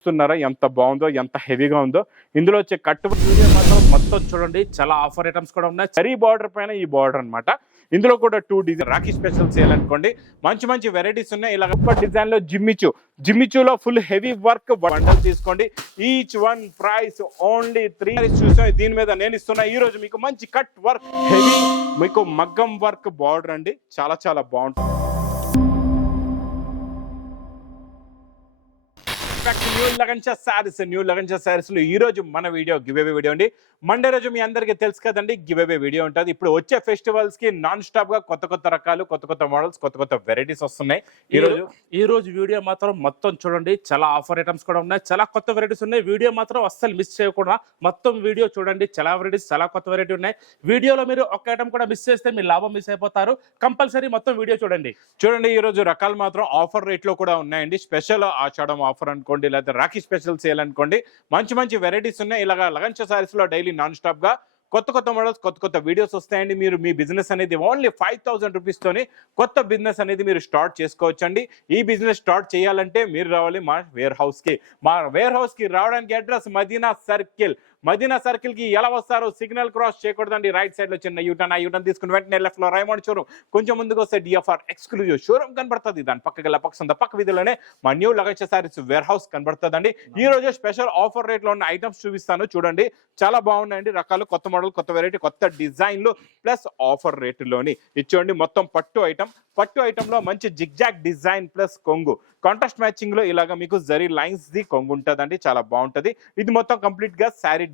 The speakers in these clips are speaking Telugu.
చూస్తున్నారా ఎంత బాగుందో, ఎంత హెవీగా ఉందో. ఇందులో వచ్చే కట్ వీడియో మాత్రం మొత్తం చూడండి, చాలా ఆఫర్ ఐటమ్స్ కూడా ఉన్నాయి. చరీ బార్డర్ పైన ఈ బార్డర్ అన్నమాట. ఇందులో కూడా 2 డిజైన్ రాఖీ స్పెషల్ సేల్ అనుకోండి. మంచి మంచి వెరైటీస్ ఉన్నాయి. ఇలా గొప్ప డిజైన్ లో జిమ్మిచూలో ఫుల్ హెవీ వర్క్ బండల్ తీసుకోండి. ఈచ్ వన్ ప్రైస్ ఓన్లీ 3 చూసాం. దీని మీద నేను ఇస్తున్నా ఈ రోజు మీకు మంచి కట్ వర్క్ హెవీ మీకు మగ్గం వర్క్ బార్డర్ అండి. చాలా చాలా బాగుంటుంది. న్యూ లగన్షా సారీస్ లో ఈ రోజు మన వీడియో గివ్ అవే వీడియో అండి. మండే రోజు మీ అందరికీ తెలుసు కదండి, గివ్ అవే వీడియో ఉంటుంది. ఇప్పుడు వచ్చే ఫెస్టివల్స్ కి నాన్ స్టాప్ గా కొత్త కొత్త రకాలు, కొత్త కొత్త మోడల్స్, కొత్త కొత్త వెరైటీస్ వస్తున్నాయి. ఈ రోజు వీడియో మాత్రం మొత్తం చూడండి, చాలా ఆఫర్ ఐటమ్స్ కూడా ఉన్నాయి, చాలా కొత్త వెరైటీస్ ఉన్నాయి. వీడియో మాత్రం అస్సలు మిస్ చేయకుండా మొత్తం వీడియో చూడండి. చాలా వెరైటీస్, చాలా కొత్త వెరైటీ ఉన్నాయి. వీడియోలో మీరు ఒక్క ఐటమ్ కూడా మిస్ చేస్తే మీ లాభం మిస్ అయిపోతారు. కంపల్సరీ మొత్తం వీడియో చూడండి. ఈ రోజు రకాలు మాత్రం ఆఫర్ రేట్ లో కూడా ఉన్నాయండి. స్పెషల్ ఆషాఢం ఆఫర్ అనుకోండి, లేదా రాఖీ స్పెషల్ సేల్ అనుకోండి. మంచి మంచి వెరైటీస్ ఉన్నాయి. ఇలాగా లగన్షా సారీస్ లో డైలీ నాన్ స్టాప్ గా కొత్త కొత్త మోడల్స్, కొత్త కొత్త వీడియోస్ వస్తాయండి. మీరు మీ బిజినెస్ అనేది ఓన్లీ 5000 రూపీస్ తోని కొత్త బిజినెస్ అనేది మీరు స్టార్ట్ చేసుకోవచ్చండి. ఈ బిజినెస్ స్టార్ట్ చేయాలంటే మీరు రావాలి మా వేర్ హౌస్ కి. మా వేర్ హౌస్ కి రావడానికి అడ్రస్ మదీనా సర్కిల్ కి ఎలా వస్తారు? సిగ్నల్ క్రాస్ చేయకూడదండి. రైట్ సైడ్ లో చిన్న యూటర్న్, ఆ యూటర్న్ తీసుకుని వెంటనే లెఫ్ట్ లో రైమండ్ షోరూమ్, కొంచెం ముందుకు వస్తే డిఎఫ్ఆర్ ఎక్స్క్లూజివ్ షోరూమ్ కనబడుతుంది. దాని పక్క వీధిలోనే మా new Lagansha saris warehouse కనబడుతుందండి. ఈ రోజు స్పెషల్ ఆఫర్ రేట్ లో ఉన్న ఐటమ్స్ చూపిస్తాను చూడండి. చాలా బాగున్నాయండి రకాలు, కొత్త మోడల్, కొత్త వెరైటీ, కొత్త డిజైన్లు ప్లస్ ఆఫర్ రేటులోని ఇచ్చోండి. మొత్తం పట్టు ఐటమ్ లో మంచి జిగ్జాగ్ డిజైన్ ప్లస్ కొంగు కాంట్రాస్ట్ మ్యాచింగ్ లో ఇలాగా మీకు జరీ లైన్స్ ది కొంగు ఉంటుందండి. చాలా బాగుంటది. ఇది మొత్తం కంప్లీట్ గా శారీ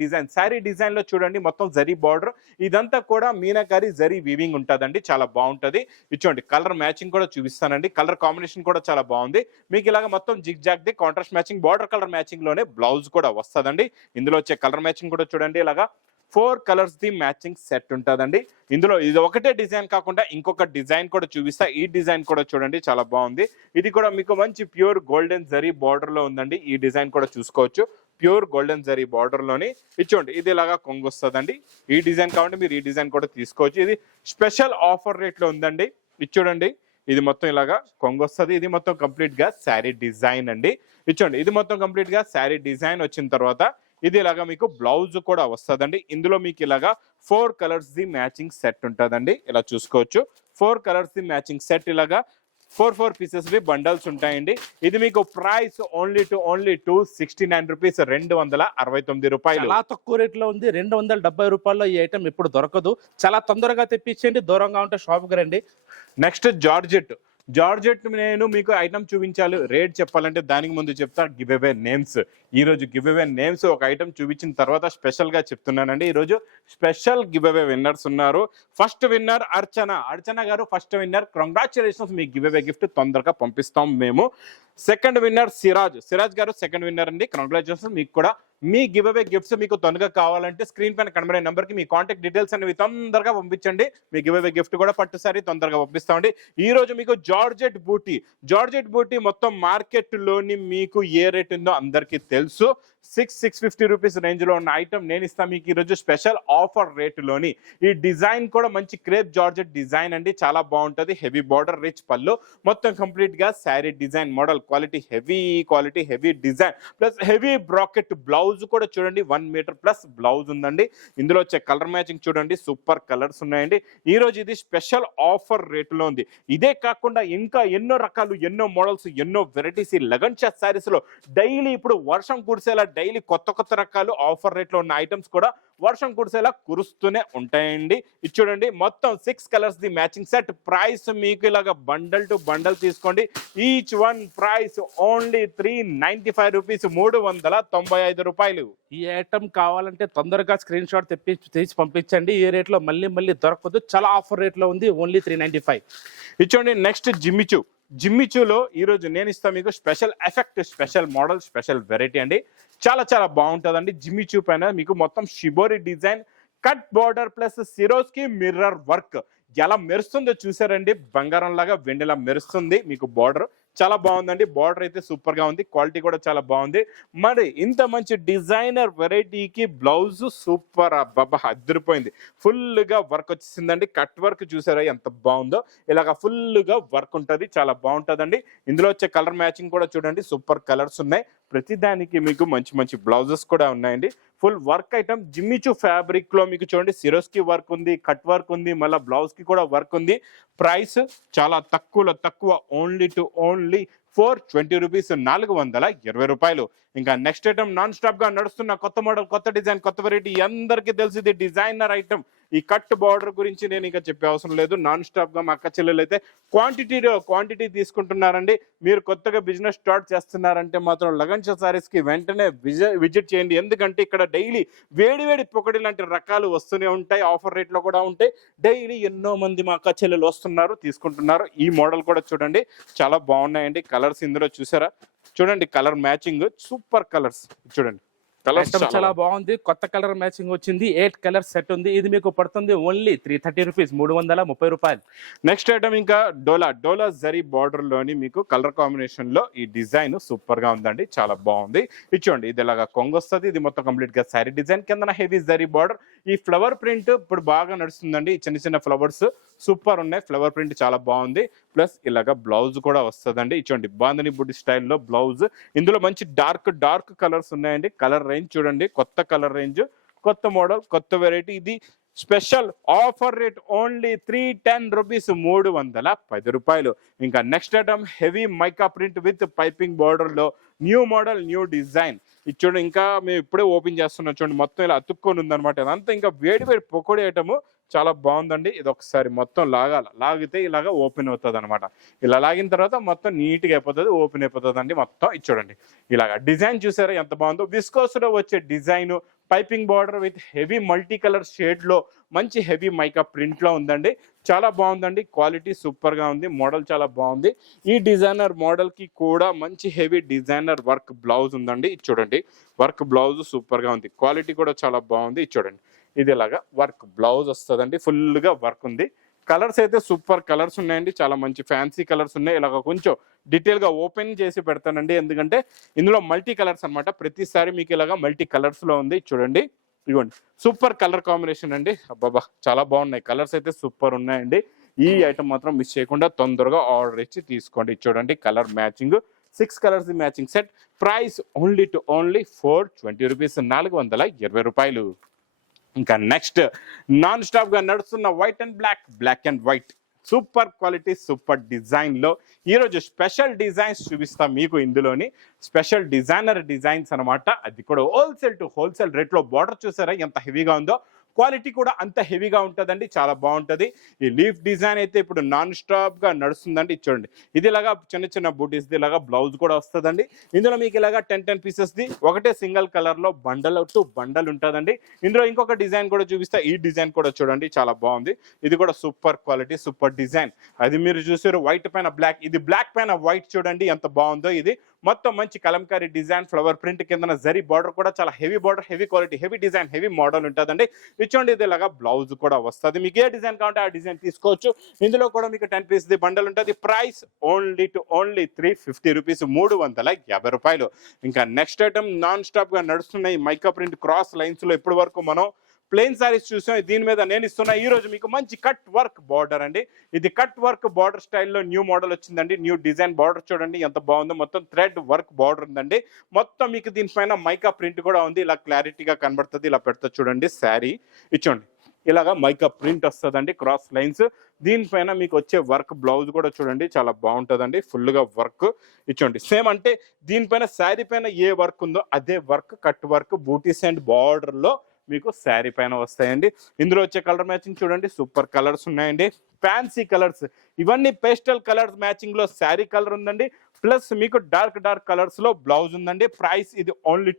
డిజైన్ లో చూడండి, మొత్తం జరీ బార్డర్, ఇదంతా కూడా మీనాకారి జరీ వీవింగ్ ఉంటుందండి. చాలా బాగుంటది. ఇచ్చోండి కలర్ మ్యాచింగ్ కూడా చూపిస్తానండి. కలర్ కాంబినేషన్ కూడా చాలా బాగుంది. మీకు ఇలాగ మొత్తం zigzag the contrast matching border colour matching లోనే బ్లౌజ్ కూడా వస్తుందండి. ఇందులో వచ్చే కలర్ మ్యాచింగ్ కూడా చూడండి, ఇలాగా 4 కలర్స్ ది మ్యాచింగ్ సెట్ ఉంటుందండి. ఇందులో ఇది ఒకటే డిజైన్ కాకుండా ఇంకొక డిజైన్ కూడా చూపిస్తా. ఈ డిజైన్ కూడా చూడండి, చాలా బాగుంది. ఇది కూడా మీకు మంచి ప్యూర్ గోల్డెన్ జరీ బార్డర్ లో ఉందండి. ఈ డిజైన్ కూడా చూసుకోవచ్చు. ప్యూర్ గోల్డెన్ జరీ బార్డర్ లోని ఇచ్చోండి. ఇది ఇలాగా కొంగు వస్తుందండి. ఈ డిజైన్ కావాలంటే మీరు ఈ డిజైన్ కూడా తీసుకోవచ్చు. ఇది స్పెషల్ ఆఫర్ రేట్ లో ఉందండి. ఇది చూడండి, ఇది మొత్తం ఇలాగా కొంగు వస్తుంది. ఇది మొత్తం కంప్లీట్ గా శారీ డిజైన్ అండి. ఇచ్చోండి, ఇది మొత్తం కంప్లీట్ గా శారీ డిజైన్ వచ్చిన తర్వాత ఇది ఇలాగా మీకు బ్లౌజ్ కూడా వస్తుందండి. ఇందులో మీకు ఇలాగా 4 కలర్స్ ది మ్యాచింగ్ సెట్ ఉంటుందండి. ఇలా చూసుకోవచ్చు. 4 కలర్స్ ది మ్యాచింగ్ సెట్, ఇలాగా 4 పీసెస్ వి బండల్స్ ఉంటాయండి. ఇది మీకు ప్రైస్ ఓన్లీ 269 రూపీస్, 269 రూపాయలు. చాలా తక్కువ రేట్ లో ఉంది. 270 రూపాయల్లో ఈ ఐటమ్ ఎప్పుడు దొరకదు. చాలా తొందరగా తెప్పించండి. దూరంగా ఉంటే షాప్కి రండి. నెక్స్ట్ జార్జెట్ నేను మీకు ఐటమ్ చూపించాలి, రేట్ చెప్పాలంటే దానికి ముందు చెప్తా గివ్ అవే నేమ్స్. ఈ రోజు గివ్ అవే నేమ్స్ ఒక ఐటమ్ చూపించిన తర్వాత స్పెషల్ గా చెప్తున్నానండి. ఈ రోజు స్పెషల్ గివ్ అవే విన్నర్స్ ఉన్నారు. ఫస్ట్ విన్నర్ అర్చన గారు first winner. Congratulations, me give away gift తొందరగా పంపిస్తాం మేము. సెకండ్ విన్నర్ సిరాజ్ గారు సెకండ్ విన్నర్ అండి. కంగ్రాచులేషన్స్. మీకు కూడా మీ గివ్ అవే గిఫ్ట్స్ మీకు తొందరగా కావాలంటే స్క్రీన్ పైన కనబడే నెంబర్ కి మీ కాంటాక్ట్ డీటెయిల్స్ అనేవి తొందరగా పంపించండి. మీ గివ్ అవే గిఫ్ట్ కూడా పట్టుసారి తొందరగా పంపిస్తామండి. ఈ రోజు మీకు జార్జెట్ బూటీ మొత్తం మార్కెట్ లోని మీకు ఏ రేట్ ఉందో అందరికీ తెలుసు. 650 రూపీస్ రేంజ్ లో ఉన్న ఐటమ్ నేను ఇస్తాను మీకు ఈరోజు స్పెషల్ ఆఫర్ రేటులోని. ఈ డిజైన్ కూడా మంచి క్రేప్ జార్జెట్ డిజైన్ అండి. చాలా బాగుంటది. హెవీ బార్డర్, రిచ్ పళ్ళు, మొత్తం కంప్లీట్ గా sari design model, quality heavy design plus heavy bracket blouse కూడా చూడండి. 1 మీటర్ ప్లస్ బ్లౌజ్ ఉందండి. ఇందులో వచ్చే కలర్ మ్యాచింగ్ చూడండి, సూపర్ కలర్స్ ఉన్నాయండి. ఈ రోజు ఇది స్పెషల్ ఆఫర్ రేటులో ఉంది. ఇదే కాకుండా ఇంకా ఎన్నో రకాలు, ఎన్నో మోడల్స్, ఎన్నో వెరైటీస్ ఈ లగన్షా సారీస్ లో డైలీ ఇప్పుడు వర్షం కురిసేలా డైలీ కొత్త రకాలు ఆఫర్ రేట్ లో ఉన్న ఐటమ్స్ కూడా వర్షం కురిసేలా కురుస్తూనే ఉంటాయండి. ఇది చూడండి, మొత్తం 6 colours the matching set. Price మీకు ఇలాగా బండల్ టు బండల్ తీసుకోండి. Each one price only 395 rupees, 395 రూపాయలు. ఈ ఐటమ్ కావాలంటే తొందరగా స్క్రీన్ షాట్ తీసి పంపించండి. ఈ రేట్ లో మళ్ళీ దొరకదు. చాలా ఆఫర్ రేట్ లో ఉంది. ఓన్లీ 395. ఇచ్చోండి. నెక్స్ట్ జిమ్మిచూలో ఈరోజు నేను ఇస్తాను మీకు special effect, special model, special variety అండి. చాలా చాలా బాగుంటుందండి. జిమ్మిచూ పైన మీకు మొత్తం shibori design, cut border plus సిరోస్ కి మిర్రర్ వర్క్ ఎలా మెరుస్తుందో చూసారండి. బంగారం లాగా వెండిలా మెరుస్తుంది మీకు బార్డర్. చాలా బాగుందండి. బార్డర్ అయితే సూపర్ గా ఉంది. క్వాలిటీ కూడా చాలా బాగుంది. మరి ఇంత మంచి డిజైనర్ వెరైటీకి బ్లౌజ్ సూపర్, అబ్బబ్బా అదిరిపోయింది. ఫుల్ గా వర్క్ వచ్చేసిందండి. కట్ వర్క్ చూసారా ఎంత బాగుందో. ఇలాగ ఫుల్ గా వర్క్ ఉంటుంది. చాలా బాగుంటుందండి. ఇందులో వచ్చే కలర్ మ్యాచింగ్ కూడా చూడండి, సూపర్ కలర్స్ ఉన్నాయి. ప్రతి దానికి మీకు మంచి మంచి బ్లౌజెస్ కూడా ఉన్నాయండి. Full work item Jimmy Choo fabric లో మీకు చూడండి సిరోస్కి వర్క్ ఉంది, కట్ వర్క్ ఉంది, మళ్ళీ బ్లౌజ్ కి కూడా వర్క్ ఉంది. ప్రైస్ చాలా తక్కువ, ఓన్లీ టు ఓన్లీ 420 రూపీస్, 420 రూపాయలు. ఇంకా నెక్స్ట్ ఐటమ్ నాన్ స్టాప్ గా నడుస్తున్న కొత్త మోడల్, కొత్త డిజైన్, కొత్త వెరైటీ, అందరికీ తెలిసింది డిజైనర్ ఐటమ్. ఈ కట్ బార్డర్ గురించి నేను ఇంకా చెప్పే అవసరం లేదు. నాన్ స్టాప్ గా మా అక్క చెల్లెలు అయితే క్వాంటిటీ తీసుకుంటున్నారండి. మీరు కొత్తగా బిజినెస్ స్టార్ట్ చేస్తున్నారంటే మాత్రం లగన్ షో సారీస్ కి వెంటనే విజిట్ చేయండి. ఎందుకంటే ఇక్కడ డైలీ వేడి పొకడి లాంటి రకాలు వస్తూనే ఉంటాయి, ఆఫర్ రేట్ లో కూడా ఉంటాయి. డైలీ ఎన్నో మంది మా అక్క చెల్లెలు వస్తున్నారు, తీసుకుంటున్నారు. ఈ మోడల్ కూడా చూడండి చాలా బాగున్నాయండి. కలర్స్ ఇందులో చూసారా, చూడండి కలర్ మ్యాచింగ్ సూపర్ కలర్స్. చూడండి కలర్స్ చాలా బాగుంది. కొత్త కలర్ మ్యాచింగ్ వచ్చింది. 8 కలర్ సెట్ ఉంది. ఇది మీకు పడుతుంది ఓన్లీ 330 రూపీస్, 330 రూపాయలు. నెక్స్ట్ ఐటమ్ ఇంకా డోలా జరీ బార్డర్ లోని మీకు కలర్ కాంబినేషన్ లో ఈ డిజైన్ సూపర్ గా ఉందండి, చాలా బాగుంది. ఇచ్చోండి ఇది ఇలాగా కొంగు వస్తుంది. ఇది మొత్తం కంప్లీట్ గా శారీ డిజైన్ కింద హెవీ జరీ బార్డర్. ఈ ఫ్లవర్ ప్రింట్ ఇప్పుడు బాగా నడుస్తుందండి. చిన్న ఫ్లవర్స్ సూపర్ ఉన్నాయి. ఫ్లవర్ ప్రింట్ చాలా బాగుంది. ప్లస్ ఇలాగా బ్లౌజ్ కూడా వస్తుందండి. ఇచ్చోండి బాందని బుడ్డి స్టైల్లో బ్లౌజ్. ఇందులో మంచి డార్క్ కలర్స్ ఉన్నాయండి. కలర్ రేంజ్ చూడండి, కొత్త కలర్ రేంజ్, కొత్త మోడల్, కొత్త వెరైటీ. ఇది special offer rate only 310 rupees, 310 రూపాయలు. ఇంకా next item heavy mica print with piping border లో న్యూ మోడల్, న్యూ డిజైన్. ఇది చూడండి, ఇంకా మేము ఇప్పుడే ఓపెన్ చేస్తున్నాం. చూడండి మొత్తం ఇలా అతుక్కొని ఉందన్నమాట. అదంతా ఇంకా వేడి పొకోడి ఐటమ్ చాలా బాగుందండి. ఇది ఒకసారి మొత్తం లాగితే ఇలాగా ఓపెన్ అవుతుంది అనమాట. ఇలా లాగిన తర్వాత మొత్తం నీట్గా అయిపోతుంది, ఓపెన్ అయిపోతుంది అండి మొత్తం. ఇది చూడండి ఇలాగా డిజైన్ చూసారా ఎంత బాగుందో. విస్కోస్ లో వచ్చే design, piping border with heavy multi colour shade లో మంచి హెవీ మైకా ప్రింట్ లో ఉందండి. చాలా బాగుందండి, క్వాలిటీ సూపర్ గా ఉంది, మోడల్ చాలా బాగుంది. ఈ డిజైనర్ మోడల్ కి కూడా మంచి హెవీ డిజైనర్ వర్క్ బ్లౌజ్ ఉందండి. ఇది చూడండి వర్క్ బ్లౌజ్ సూపర్ గా ఉంది, క్వాలిటీ కూడా చాలా బాగుంది. ఇది చూడండి ఇది ఇలాగా వర్క్ బ్లౌజ్ వస్తుందండి, ఫుల్ గా వర్క్ ఉంది. కలర్స్ అయితే సూపర్ కలర్స్ ఉన్నాయండి, చాలా మంచి ఫ్యాన్సీ కలర్స్ ఉన్నాయి. ఇలాగ కొంచెం డీటెయిల్ గా ఓపెన్ చేసి పెడతానండి, ఎందుకంటే ఇందులో మల్టీ కలర్స్ అనమాట. ప్రతిసారి మీకు ఇలాగా మల్టీ కలర్స్ లో ఉంది. చూడండి ఇదిగోండి సూపర్ కలర్ కాంబినేషన్ అండి. అబ్బాబా చాలా బాగున్నాయి, కలర్స్ అయితే సూపర్ ఉన్నాయండి. ఈ ఐటమ్ మాత్రం మిస్ చేయకుండా తొందరగా ఆర్డర్ ఇచ్చి తీసుకోండి. చూడండి colour matching, 6 colours matching set. Price only to only 420 rupees, 420 రూపాయలు. ఇంకా నెక్స్ట్ నాన్ స్టాప్ గా నడుస్తున్న black and white super quality super design లో ఈరోజు స్పెషల్ డిజైన్స్ చూపిస్తాం మీకు. ఇందులోని స్పెషల్ డిజైనర్ డిజైన్స్ అనమాట. అది కూడా హోల్సేల్ రేట్ లో. బార్డర్ చూసారా ఎంత హెవీగా ఉందో, క్వాలిటీ కూడా అంత హెవీగా ఉంటుందండి, చాలా బాగుంటుంది. ఈ లీఫ్ డిజైన్ అయితే ఇప్పుడు నాన్ స్టాప్ గా నడుస్తుందండి. చూడండి ఇది ఇలాగా చిన్న బూటీస్ ఇలాగా బ్లౌజ్ కూడా వస్తుందండి. ఇందులో మీకు ఇలాగా 10 పీసెస్ ది ఒకటే సింగిల్ కలర్ లో బండల్ ఉంటుందండి. ఇందులో ఇంకొక డిజైన్ కూడా చూపిస్తా. ఈ డిజైన్ కూడా చూడండి చాలా బాగుంది. ఇది కూడా సూపర్ క్వాలిటీ సూపర్ డిజైన్. అది మీరు చూసారు వైట్ పైన బ్లాక్, ఇది బ్లాక్ పైన వైట్. చూడండి ఎంత బాగుందో. ఇది మొత్తం మంచి కలంకారీ డిజైన్, ఫ్లవర్ ప్రింట్ కింద జరీ బార్డర్ కూడా చాలా heavy border, heavy quality, heavy design, heavy model ఉంటుందండి. ఇచ్చోండి ఇది ఇలాగా బ్లౌజ్ కూడా వస్తుంది. మీకు ఏ డిజైన్ కావాలంటే ఆ డిజైన్ తీసుకోవచ్చు. ఇందులో కూడా మీకు 10 పీస్ ది బండల్ ఉంటుంది. ప్రైస్ ఓన్లీ 350 రూపీస్, 350 రూపాయలు. ఇంకా నెక్స్ట్ ఐటమ్ నాన్ స్టాప్ గా నడుస్తున్నాయి మైకా ప్రింట్ క్రాస్ లైన్స్ లో. ఇప్పటి వరకు మనం ప్లెయిన్ సారీస్ చూసాం. దీని మీద నేను ఇస్తున్నా ఈ రోజు మీకు మంచి కట్ వర్క్ బార్డర్ అండి. ఇది కట్ వర్క్ బార్డర్ స్టైల్లో న్యూ మోడల్ వచ్చిందండి. న్యూ డిజైన్ బార్డర్ చూడండి ఎంత బాగుందో. మొత్తం థ్రెడ్ వర్క్ బార్డర్ ఉందండి. మొత్తం మీకు దీనిపైన మైకా ప్రింట్ కూడా ఉంది. ఇలా క్లారిటీగా కనబడుతుంది. ఇలా పెడతా చూడండి శారీ. ఇచ్చోండి ఇలాగా మైకా ప్రింట్ వస్తుందండి, క్రాస్ లైన్స్. దీనిపైన మీకు వచ్చే వర్క్ బ్లౌజ్ కూడా చూడండి చాలా బాగుంటుందండి, ఫుల్ గా వర్క్. ఇచ్చోండి సేమ్ అంటే దీనిపైన శారీ పైన ఏ వర్క్ ఉందో అదే వర్క్, కట్ వర్క్ బూటీస్ అండ్ బార్డర్ లో మీకు శారీ పైన వస్తాయండి. ఇందులో వచ్చే కలర్ మ్యాచింగ్ చూడండి సూపర్ కలర్స్ ఉన్నాయండి, ఫ్యాన్సీ కలర్స్. ఇవన్నీ పేస్టల్ కలర్స్ మ్యాచింగ్ లో శారీ కలర్ ఉందండి. ప్లస్ మీకు డార్క్ కలర్స్ లో బ్లౌజ్ ఉందండి. ప్రైస్ ఇది ఓన్లీ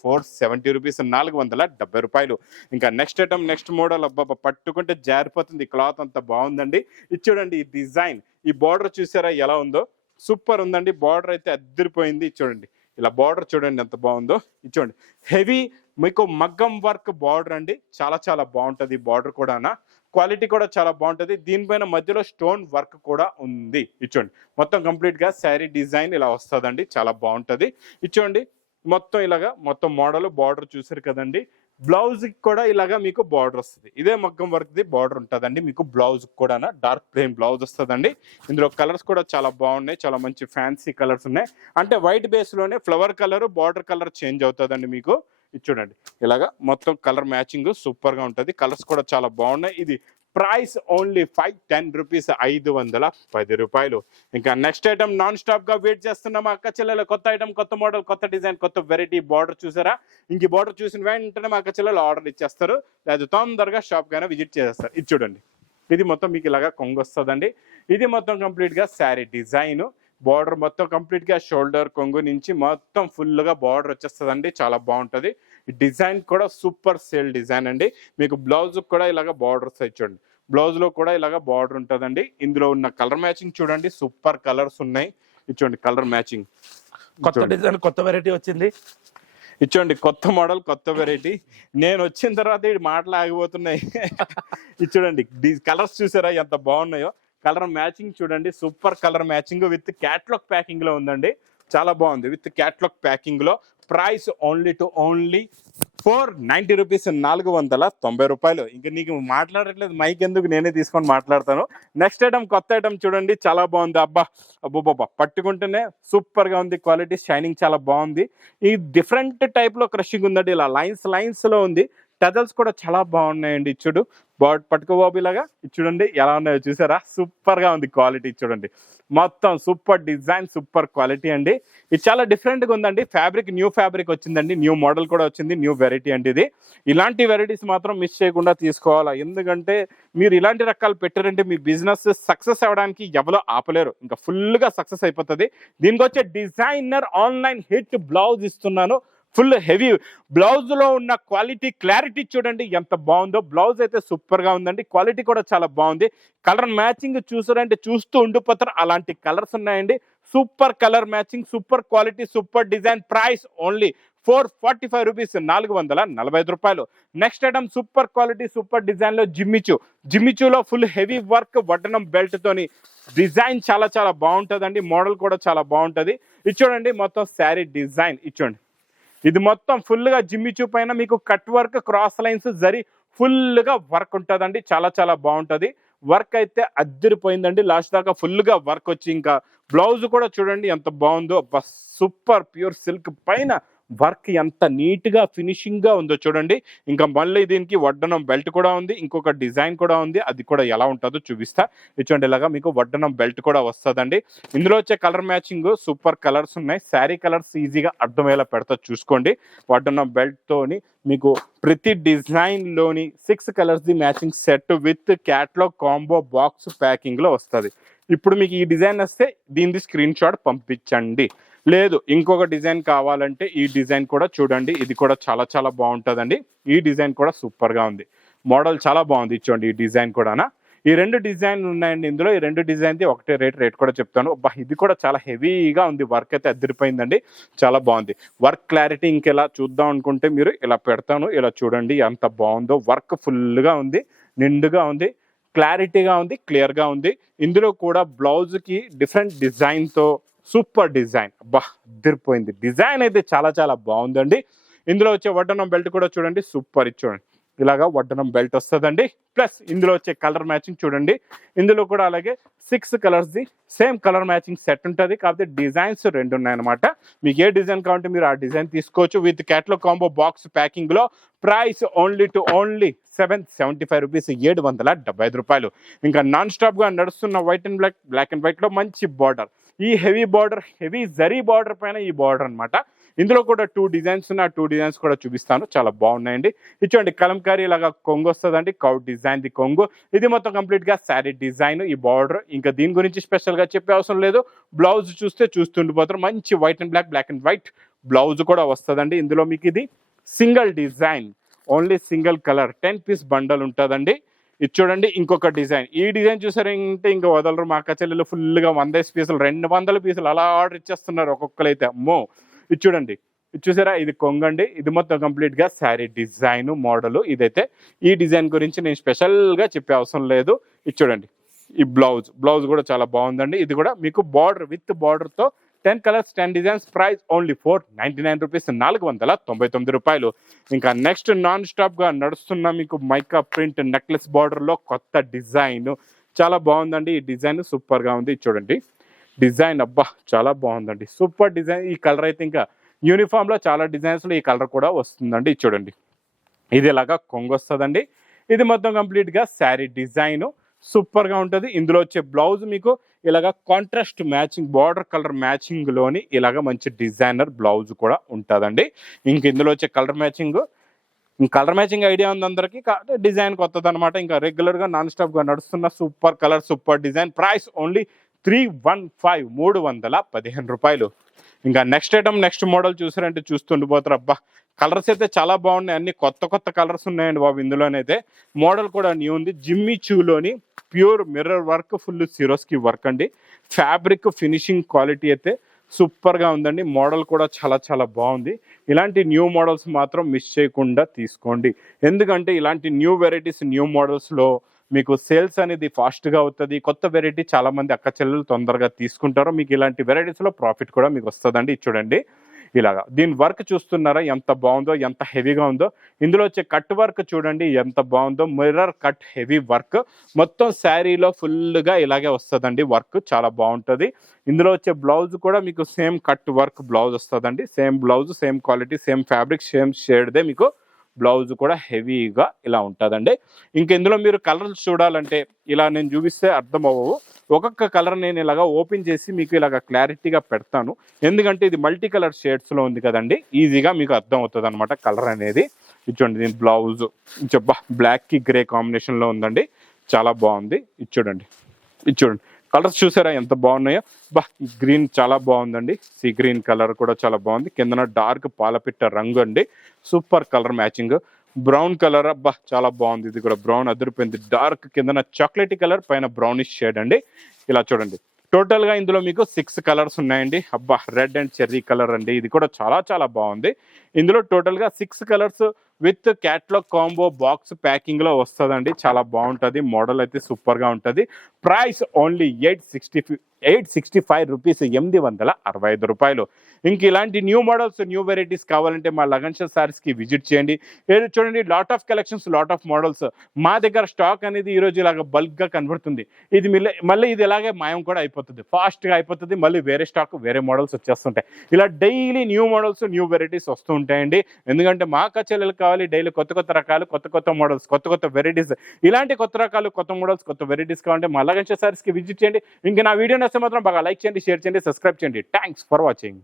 470 రూపీస్, 470 రూపాయలు. ఇంకా నెక్స్ట్ ఐటమ్ నెక్స్ట్ మోడల్. అబ్బాబా పట్టుకుంటే జారిపోతుంది, క్లాత్ అంత బాగుందండి. ఇది చూడండి ఈ డిజైన్, ఈ బార్డర్ చూసారా ఎలా ఉందో, సూపర్ ఉందండి. బార్డర్ అయితే అద్దరిపోయింది. చూడండి ఇలా బార్డర్ చూడండి ఎంత బాగుందో. ఇది చూడండి హెవీ మీకు మగ్గం వర్క్ బార్డర్ అండి, చాలా బాగుంటుంది. బార్డర్ కూడా క్వాలిటీ కూడా చాలా బాగుంటుంది. దీనిపైన మధ్యలో స్టోన్ వర్క్ కూడా ఉంది. ఇచ్చోండి మొత్తం కంప్లీట్ గా శారీ డిజైన్ ఇలా వస్తుందండి, చాలా బాగుంటుంది. ఇచ్చోండి మొత్తం ఇలాగా మొత్తం మోడల్ బార్డర్ చూసారు కదండి. బ్లౌజ్ కూడా ఇలాగా మీకు బార్డర్ వస్తుంది. ఇదే మగ్గం వర్క్ ది బార్డర్ ఉంటుందండి. మీకు బ్లౌజ్ కూడా డార్క్ ప్లెయిన్ బ్లౌజ్ వస్తుందండి. ఇందులో కలర్స్ కూడా చాలా బాగున్నాయి, చాలా మంచి ఫ్యాన్సీ కలర్స్ ఉన్నాయి. అంటే వైట్ బేస్ లోనే flower colour border colour change అవుతుందండి మీకు. ఇది చూడండి ఇలాగా మొత్తం కలర్ మ్యాచింగ్ సూపర్ గా ఉంటుంది. కలర్స్ కూడా చాలా బాగున్నాయి. ఇది ప్రైస్ ఓన్లీ 510 రూపీస్, 510 రూపాయలు. ఇంకా నెక్స్ట్ ఐటమ్ నాన్ స్టాప్ గా వెయిట్ చేస్తున్నాం అక్క చెల్లెల. కొత్త ఐటమ్, కొత్త మోడల్, కొత్త డిజైన్, కొత్త వెరైటీ. బార్డర్ చూసారా? ఇంక బార్డర్ చూసిన వెంటనే మా అక్క చెల్లెలు ఆర్డర్ ఇచ్చేస్తారు, లేదా తొందరగా షాప్ కైనా విజిట్ చేస్తారు. ఇది చూడండి, ఇది మొత్తం మీకు ఇలాగా కొంగు వస్తుందండి. ఇది మొత్తం కంప్లీట్ గా శారీ డిజైన్. బార్డర్ మొత్తం కంప్లీట్ గా షోల్డర్ కొంగు నుంచి మొత్తం ఫుల్ గా బార్డర్ వచ్చేస్తుందండి. చాలా బాగుంటది. డిజైన్ కూడా సూపర్ సేల్ డిజైన్ అండి. మీకు బ్లౌజ్ కూడా ఇలాగా బార్డర్ వస్తాయి చూడండి. బ్లౌజ్ లో కూడా ఇలాగా బార్డర్ ఉంటుందండి. ఇందులో ఉన్న కలర్ మ్యాచింగ్ చూడండి, సూపర్ కలర్స్ ఉన్నాయి. చూడండి కలర్ మ్యాచింగ్, కొత్త డిజైన్, కొత్త వెరైటీ వచ్చింది. ఇచ్చోండి కొత్త మోడల్, కొత్త వెరైటీ. నేను వచ్చిన తర్వాత ఈ మాటలు ఆగిపోతున్నాయి. ఇది చూడండి, కలర్స్ చూసారా ఎంత బాగున్నాయో. కలర్ మ్యాచింగ్ చూడండి, super colour matching with catalogue packing లో ఉందండి. చాలా బాగుంది విత్ క్యాట్లాగ్ ప్యాకింగ్ లో. Price only to only 490 rupees, 490 రూపాయలు. ఇంకా నీకు మాట్లాడట్లేదు మైక్ ఎందుకు, నేనే తీసుకొని మాట్లాడతాను. నెక్స్ట్ ఐటమ్, కొత్త ఐటమ్ చూడండి, చాలా బాగుంది. అబ్బా పట్టుకుంటేనే సూపర్ గా ఉంది. క్వాలిటీ, షైనింగ్ చాలా బాగుంది. ఈ డిఫరెంట్ టైప్ లో క్రషింగ్ ఉందండి. ఇలా లైన్స్ లో ఉంది. టజల్స్ కూడా చాలా బాగున్నాయండి. చూడు పట్టుకోబాబు ఇలాగా. చూడండి ఎలా ఉన్నాయో చూసారా? సూపర్ గా ఉంది క్వాలిటీ. చూడండి మొత్తం సూపర్ డిజైన్, సూపర్ క్వాలిటీ అండి. ఇది చాలా డిఫరెంట్ గా ఉందండి. ఫ్యాబ్రిక్ న్యూ ఫ్యాబ్రిక్ వచ్చిందండి, న్యూ మోడల్ కూడా వచ్చింది, న్యూ వెరైటీ అండి ఇది. ఇలాంటి వెరైటీస్ మాత్రం మిస్ చేయకుండా తీసుకోవాలా. ఎందుకంటే మీరు ఇలాంటి రకాలు పెట్టారంటే మీ బిజినెస్ సక్సెస్ అవ్వడానికి ఎవరో ఆపలేరు, ఇంకా ఫుల్ గా సక్సెస్ అయిపోతుంది. దీనికి వచ్చే డిజైనర్ ఆన్లైన్ హిట్ బ్లౌజ్ ఇస్తున్నాను. ఫుల్ హెవీ బ్లౌజ్ లో ఉన్న క్వాలిటీ, క్లారిటీ చూడండి ఎంత బాగుందో. బ్లౌజ్ అయితే సూపర్ గా ఉందండి. క్వాలిటీ కూడా చాలా బాగుంది. కలర్ మ్యాచింగ్ చూసారంటే చూస్తూ ఉండిపోతారు, అలాంటి కలర్స్ ఉన్నాయండి. Super colour matching, super quality, super design. Price only 445 rupees, 445 రూపాయలు. Next item super quality, super design లో జిమ్మిచూలో ఫుల్ హెవీ వర్క్ వడ్డనం బెల్ట్ తోని డిజైన్ చాలా చాలా బాగుంటుందండి. మోడల్ కూడా చాలా బాగుంటుంది. ఇది చూడండి మొత్తం శారీ డిజైన్. ఇచ్చోండి, ఇది మొత్తం ఫుల్ గా జిమ్మిచూ పైన మీకు cut work, cross lines, zari full గా వర్క్ ఉంటుందండి. చాలా చాలా బాగుంటది. వర్క్ అయితే అద్దరిపోయిందండి. లాస్ట్ దాకా ఫుల్ గా వర్క్ వచ్చి, ఇంకా బ్లౌజ్ కూడా చూడండి ఎంత బాగుందో. సూపర్ ప్యూర్ సిల్క్ పైన వర్క్ ఎంత నీట్ గా ఫినిషింగ్ గా ఉందో చూడండి. ఇంకా మళ్ళీ దీనికి వడ్డనం బెల్ట్ కూడా ఉంది, ఇంకొక డిజైన్ కూడా ఉంది. అది కూడా ఎలా ఉంటుందో చూపిస్తా. ఇటువంటి ఇలాగా మీకు వడ్డనం బెల్ట్ కూడా వస్తుందండి. ఇందులో వచ్చే కలర్ మ్యాచింగ్ సూపర్ కలర్స్ ఉన్నాయి. శారీ కలర్స్ ఈజీగా అర్థమయ్యేలా పెడతా చూసుకోండి. వడ్డనం బెల్ట్ తోని మీకు ప్రతి డిజైన్ లోని 6 colours the matching set with catalogue combo box packing లో వస్తుంది. ఇప్పుడు మీకు ఈ డిజైన్ వస్తే దీనిది స్క్రీన్ షాట్ పంపించండి. లేదు ఇంకొక డిజైన్ కావాలంటే ఈ డిజైన్ కూడా చూడండి. ఇది కూడా చాలా చాలా బాగుంటుందండి. ఈ డిజైన్ కూడా సూపర్ గా ఉంది. మోడల్ చాలా బాగుంది. చూడండి ఈ డిజైన్ కూడానా. ఈ 2 డిజైన్ ఉన్నాయండి ఇందులో. ఈ 2 డిజైన్ ది ఒకటే రేట్ కూడా చెప్తాను. ఇది కూడా చాలా హెవీగా ఉంది. వర్క్ అయితే అద్దరిపోయిందండి, చాలా బాగుంది. వర్క్ క్లారిటీ ఇంకెలా చూద్దాం అనుకుంటే మీరు ఇలా పెడతాను. ఇలా చూడండి ఎంత బాగుందో. వర్క్ ఫుల్ గా ఉంది, నిండుగా ఉంది, క్లారిటీగా ఉంది, క్లియర్ గా ఉంది. ఇందులో కూడా బ్లౌజ్ కి డిఫరెంట్ డిజైన్ తో సూపర్ డిజైన్. అద్దరిపోయింది. డిజైన్ అయితే చాలా చాలా బాగుందండి. ఇందులో వచ్చే వడ్డనం బెల్ట్ కూడా చూడండి సూపర్. చూడండి ఇలాగా వడ్డనం బెల్ట్ వస్తుందండి. ప్లస్ ఇందులో వచ్చే కలర్ మ్యాచింగ్ చూడండి. ఇందులో కూడా అలాగే 6 colours the same colour matching set ఉంటుంది. కాకపోతే డిజైన్స్ 2 ఉన్నాయన్నమాట. మీకు ఏ డిజైన్ కావాలంటే మీరు ఆ డిజైన్ తీసుకోవచ్చు. With catalogue combo box packing లో. Price only to only 775 rupees, 775 రూపాయలు. ఇంకా నాన్ స్టాప్ గా నడుస్తున్న white and black and white లో మంచి బార్డర్. ఈ heavy border, heavy zari border పైన ఈ బార్డర్ అనమాట. ఇందులో కూడా 2 డిజైన్స్ ఉన్నాయి. 2 డిజైన్స్ కూడా చూపిస్తాను, చాలా బాగున్నాయండి. ఇచ్చోండి కలంకారీ లాగా కొంగు వస్తుందండి. కౌట్ డిజైన్ ది కొంగు. ఇది మొత్తం కంప్లీట్ గా శారీ డిజైన్, ఈ బార్డర్. ఇంకా దీని గురించి స్పెషల్ గా చెప్పే అవసరం లేదు. బ్లౌజ్ చూస్తే చూస్తుండిపోతారు. మంచి white and black and white blouse కూడా వస్తుందండి. ఇందులో మీకు ఇది single design, only single colour 10 piece bundle ఉంటుందండి. ఇది చూడండి ఇంకొక డిజైన్. ఈ డిజైన్ చూసారంటే ఇంకా వదలరు. మా అక్క చెల్లెలు ఫుల్ గా 100 పీసులు, 200 పీసులు అలా ఆర్డర్ ఇచ్చేస్తున్నారు ఒక్కొక్కరైతే. అమ్మో, ఇది చూడండి, ఇది చూసారా? ఇది కొంగండి. ఇది మొత్తం కంప్లీట్ గా శారీ డిజైన్ మోడల్. ఇదైతే ఈ డిజైన్ గురించి నేను స్పెషల్ గా చెప్పే అవసరం లేదు. ఇది చూడండి ఈ బ్లౌజ్ కూడా చాలా బాగుందండి. ఇది కూడా మీకు బార్డర్ విత్ బార్డర్ తో 10 colours 10 designs, price only 499 rupees, 499 రూపాయలు. ఇంకా నెక్స్ట్ నాన్ స్టాప్గా నడుస్తున్న మీకు మైకా ప్రింట్ నెక్లెస్ బార్డర్లో కొత్త డిజైన్, చాలా బాగుందండి. ఈ డిజైన్ సూపర్గా ఉంది. చూడండి డిజైన్, అబ్బా చాలా బాగుందండి, సూపర్ డిజైన్. ఈ కలర్ అయితే ఇంకా యూనిఫామ్లో చాలా డిజైన్స్లో ఈ కలర్ కూడా వస్తుందండి. చూడండి ఇది ఇలాగా కొంగు వస్తుందండి. ఇది మొత్తం కంప్లీట్గా శారీ డిజైన్ సూపర్గా ఉంటుంది. ఇందులో వచ్చే బ్లౌజ్ మీకు ఇలాగా కాంట్రాస్ట్ మ్యాచింగ్ బార్డర్ కలర్ మ్యాచింగ్లోని ఇలాగ మంచి డిజైనర్ బ్లౌజ్ కూడా ఉంటుందండి. ఇంక ఇందులో వచ్చే కలర్ మ్యాచింగ్ ఐడియా ఉంది అందరికీ, డిజైన్ కొత్తది అనమాట. ఇంకా రెగ్యులర్గా నాన్ స్టాప్గా నడుస్తున్న super colour super design, price only 315, 315 రూపాయలు. ఇంకా నెక్స్ట్ ఐటమ్ నెక్స్ట్ మోడల్ చూసారంటే చూస్తుండిపోతారు. అబ్బా కలర్స్ అయితే చాలా బాగున్నాయి, అన్ని కొత్త కలర్స్ ఉన్నాయండి బాబు. ఇందులోనైతే మోడల్ కూడా న్యూ ఉంది. జిమ్మి చూలోని pure mirror work, full Swarovski work అండి. ఫ్యాబ్రిక్ ఫినిషింగ్ క్వాలిటీ అయితే సూపర్గా ఉందండి. మోడల్ కూడా చాలా బాగుంది. ఇలాంటి న్యూ మోడల్స్ మాత్రం మిస్ చేయకుండా తీసుకోండి, ఎందుకంటే ఇలాంటి న్యూ వెరైటీస్ న్యూ మోడల్స్లో మీకు సేల్స్ అనేది ఫాస్ట్గా అవుతుంది. కొత్త వెరైటీ చాలామంది అక్క చెల్లెలు తొందరగా తీసుకుంటారు. మీకు ఇలాంటి వెరైటీస్లో ప్రాఫిట్ కూడా మీకు వస్తుందండి. చూడండి ఇలాగా దీని వర్క్ చూస్తున్నారా ఎంత బాగుందో, ఎంత హెవీగా ఉందో. ఇందులో వచ్చే కట్ వర్క్ చూడండి ఎంత బాగుందో, మిర్రర్ కట్ హెవీ వర్క్, మొత్తం శారీలో ఫుల్గా ఇలాగే వస్తుందండి. వర్క్ చాలా బాగుంటుంది. ఇందులో వచ్చే బ్లౌజ్ కూడా మీకు సేమ్ కట్ వర్క్ బ్లౌజ్ వస్తుందండి. Same blouse, same quality, same fabric, same షేడ్దే మీకు బ్లౌజ్ కూడా హెవీగా ఇలా ఉంటుందండి. ఇంక ఇందులో మీరు కలర్స్ చూడాలంటే ఇలా నేను చూపిస్తే అర్థం అవ్వవు. ఒక్కొక్క కలర్ నేను ఇలాగా ఓపెన్ చేసి మీకు ఇలాగ క్లారిటీగా పెడతాను, ఎందుకంటే ఇది మల్టీ కలర్ షేడ్స్లో ఉంది కదండి, ఈజీగా మీకు అర్థం అవుతుంది అనమాట కలర్ అనేది. ఇచ్చోండి దీని బ్లౌజ్ బ్లాక్కి గ్రే కాంబినేషన్లో ఉందండి, చాలా బాగుంది. ఇచ్చూడండి కలర్స్ చూసారా ఎంత బాగున్నాయో. గ్రీన్ చాలా బాగుందండి, సీ గ్రీన్ కలర్ కూడా చాలా బాగుంది. కిందన డార్క్ పాలపిట్ట రంగు అండి, super colour matching. Brown colour చాలా బాగుంది, ఇది కూడా బ్రౌన్ అదిరిపోయింది. డార్క్ కిందన చాక్లెట్ కలర్, పైన బ్రౌనిష్ షేడ్ అండి. ఇలా చూడండి టోటల్గా ఇందులో మీకు 6 కలర్స్ ఉన్నాయండి. రెడ్ అండ్ చెర్రీ కలర్ అండి, ఇది కూడా చాలా బాగుంది. ఇందులో టోటల్గా 6 colours with catalogue combo box ప్యాకింగ్లో వస్తుందండి. చాలా బాగుంటుంది, మోడల్ అయితే సూపర్గా ఉంటుంది. ప్రైస్ ఓన్లీ 865 రూపీస్, 865 రూపాయలు. ఇంక ఇలాంటి న్యూ మోడల్స్ న్యూ వెరైటీస్ కావాలంటే మా లగన్ షో సారీస్కి విజిట్ చేయండి. చూడండి lot of collections, lot of models. మా దగ్గర స్టాక్ అనేది ఈరోజు ఇలాగ బల్క్గా కనబడుతుంది. ఇది మళ్ళీ ఇది ఇలాగే మాయం కూడా అయిపోతుంది, ఫాస్ట్గా అయిపోతుంది. మళ్ళీ వేరే స్టాక్ వేరే మోడల్స్ వచ్చేస్తుంటాయి. ఇలా daily new models new varieties వస్తూ ఉంటాయండి. ఎందుకంటే మా కచెల్లెలు కావాలి డైలీ కొత్త రకాలు, కొత్త మోడల్స్, కొత్త వెరైటీస్. ఇలాంటి కొత్త రకాలు, కొత్త మోడల్స్, కొత్త వెరైటీస్ కావాలంటే మా లగన్ షో సారీస్కి విజిట్ చేయండి. ఇంకా నా వీడియో నచ్చితే మాత్రం బాగా లైక్ చేయండి, షేర్ చేయండి, సబ్స్క్రైబ్ చేయండి. Thanks for watching.